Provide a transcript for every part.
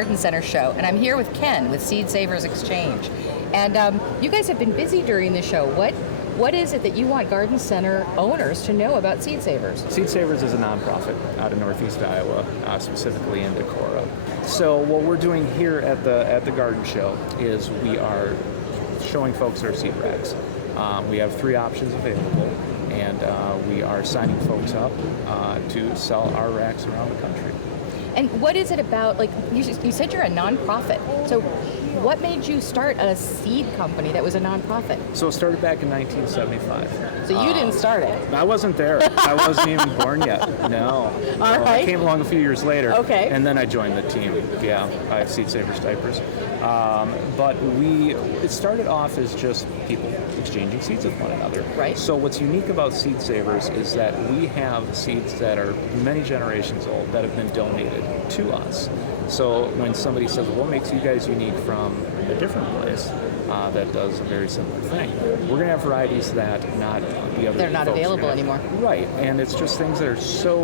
Garden Center show, and I'm here with Ken with Seed Savers Exchange. And you guys have been busy during the show. What is it that you want Garden Center owners to know about Seed Savers? Seed Savers is a nonprofit out of Northeast Iowa, specifically in Decorah. So what we're doing here at the garden show is we are showing folks our seed racks. We have 3 options available, and we are signing folks up to sell our racks around the country. And what is it about, like, you said you're a nonprofit, so what made you start a seed company that was a nonprofit? So it started back in 1975. So you didn't start it? I wasn't there. I wasn't even born yet. No. All right. I came along a few years later. Okay. And then I joined the team. Yeah, I have Seed Savers diapers. But it started off as just people exchanging seeds with one another. Right. So what's unique about Seed Savers is that we have seeds that are many generations old that have been donated to us. So when somebody says, what makes you guys unique from a different place that does a very similar thing? We're going to have varieties that they're not available anymore. Right, and it's just things that are so,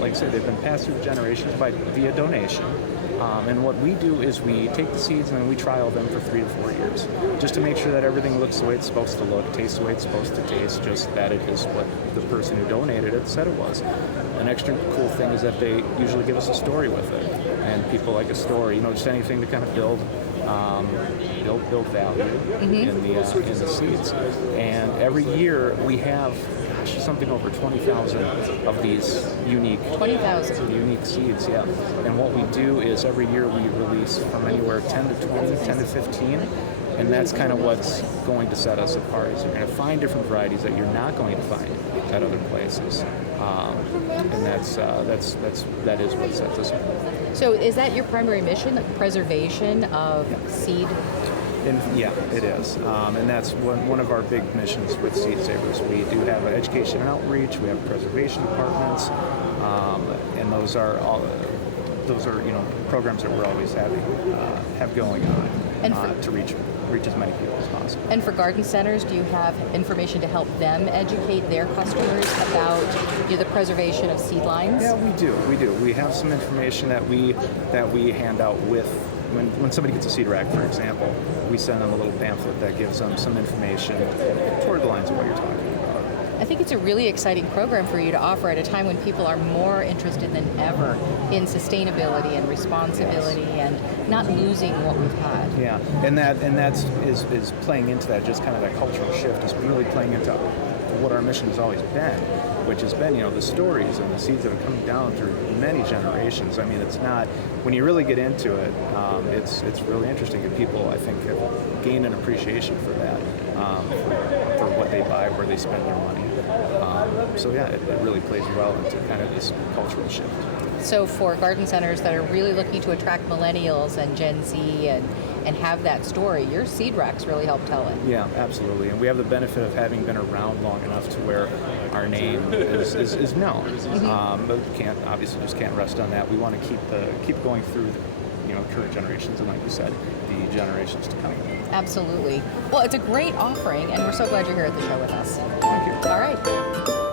like I said, they've been passed through generations via donation. And what we do is we take the seeds and then we trial them for 3 to 4 years, just to make sure that everything looks the way it's supposed to look, tastes the way it's supposed to taste, just that it is what the person who donated it said it was. An extra cool thing is that they usually give us a story with it, and people like a story, just anything to kind of build value in the seeds. And every year we have something over 20,000 of these unique seeds, yeah. And what we do is every year we release from anywhere 10 to 20, 10 to 15, and that's kind of what's going to set us apart. Is you're going to find different varieties that you're not going to find at other places, and that is what sets us apart. So is that your primary mission, the preservation of seed? Yeah, it is, and that's one of our big missions with Seed Savers. We do have education and outreach. We have preservation departments, and those are programs that we're always have going on, and to reach as many people as possible. And for garden centers, do you have information to help them educate their customers about the preservation of seed lines? Yeah, we do. We have some information that we hand out with. When somebody gets a seed rack, for example, we send them a little pamphlet that gives them some information toward the lines of what you're talking about. I think it's a really exciting program for you to offer at a time when people are more interested than ever in sustainability and responsibility and not losing what we've had. Yeah, and that's playing into that, just kind of that cultural shift is really playing into what our mission has always been, which has been, the stories and the seeds that are coming down through many generations. I mean, it's not, when you really get into it, it's really interesting, and people, I think, have gained an appreciation for that, for what they buy, where they spend their money. So yeah, it really plays well into kind of this cultural shift. So for garden centers that are really looking to attract millennials and Gen Z and have that story, your seed racks really help tell it. Yeah, absolutely. And we have the benefit of having been around long enough to where our name is known. Mm-hmm. But we can't rest on that. We want to keep going through current generations, and like you said, the generations to come. Absolutely. Well, it's a great offering, and we're so glad you're here at the show with us. Thank you. All right.